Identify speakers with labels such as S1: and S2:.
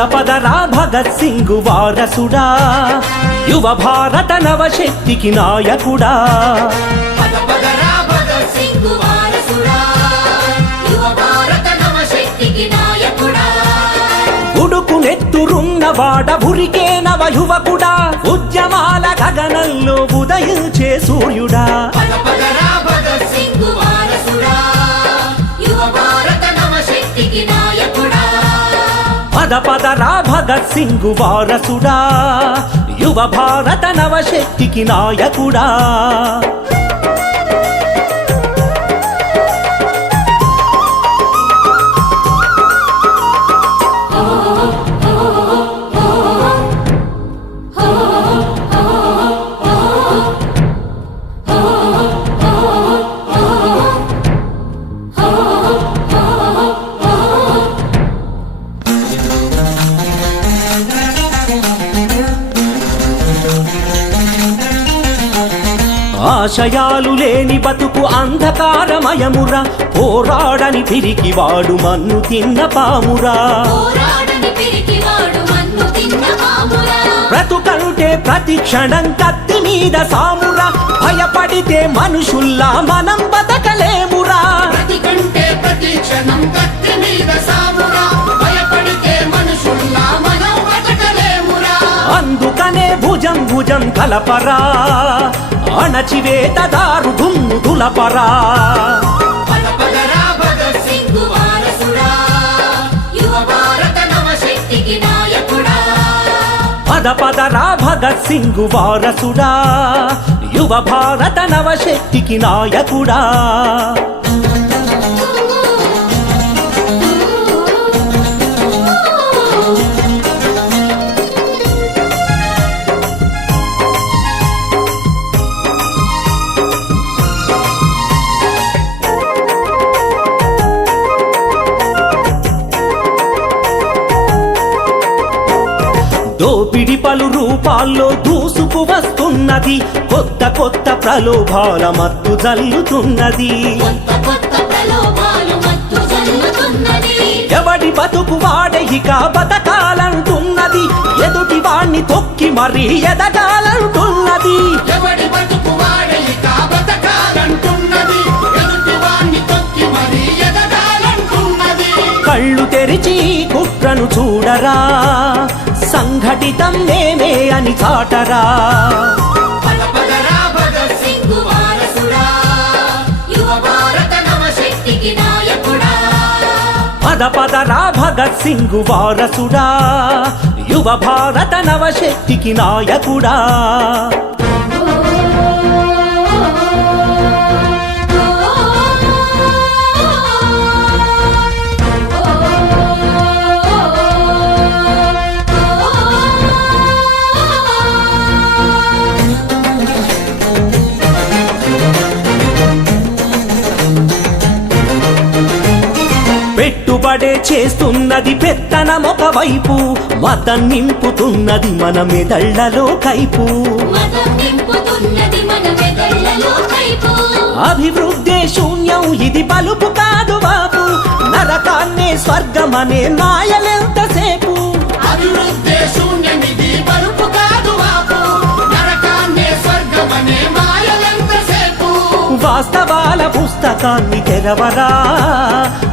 S1: పద పదరా భగత్ సింగ్ వారసుడా యువ భారత నవశక్తికి నాయకుడా.
S2: భారత నవశక్తికి నాయకుడా.
S1: వాడ ఉరికే నవ యువకుడా ఉద్యమాల గగనంలో ఉదయించే సూర్యుడా.
S2: పద
S1: పద రా భగత్ సింగు వారసుడా యువ భారత నవశక్తికి నాయకుడా. ఆశయాలు లేని బతుకు అంధకారమయమురా. పోరాడని పిరికివాడు మన్ను తిన్న పామురా.
S2: పోరాడని పిరికివాడు మన్ను తిన్న మామురా
S1: బ్రతుకంటే ప్రతి క్షణం కత్తి మీద సామురా. భయపడితే మనుషుల్లా మనం బతకలేమురా. భుజం భుజం కలపరా. అణచివేత దారు దుమ్ము దులపరా
S2: పద పదరా భగత్ సింగ్ వారసుడా. యువ భారత నవశక్తికి నాయకుడా.
S1: దోపిడి పలు రూపాల్లో దూసుకు వస్తున్నది. కొత్త కొత్త ప్రలోభాల మత్తు జల్లుతున్నది. ఎవడి బతుకు వాడే ఇక బతకాలంటున్నది. ఎదుటి వాణ్ణి తొక్కి మరీ ఎదగాలంటున్నది.
S2: ఎవడి బతుకు బతకాలంటున్నది.
S1: కళ్ళు తెరిచి కుట్రను చూడరా. సంఘటితం మేమే అని చాటరా.
S2: పద
S1: పద పదరా భగత్ సింగ్ వారసుడా. యువ భారత నవశక్తికి నాయకుడా. పెట్టుబడే చేస్తున్నది పెత్తనం ఒకవైపు మతం నింపుతున్నది మన మెదళ్ళలో కైపు.
S2: మతం నింపుతున్నది మన మెదళ్ళలో కైపు.
S1: అభివృద్ధి శూన్యం ఇది బలుపు కాదు బాబు నరకాన్నే స్వర్గమనే మాయలెంతసేపు
S2: అభివృద్ధి శూన్యమిది బలుపు కాదు వాపు. నరకాన్నే స్వర్గమనే మాయలంతసేపు
S1: వాస్తవాల పుస్తకాన్ని తెరవరా.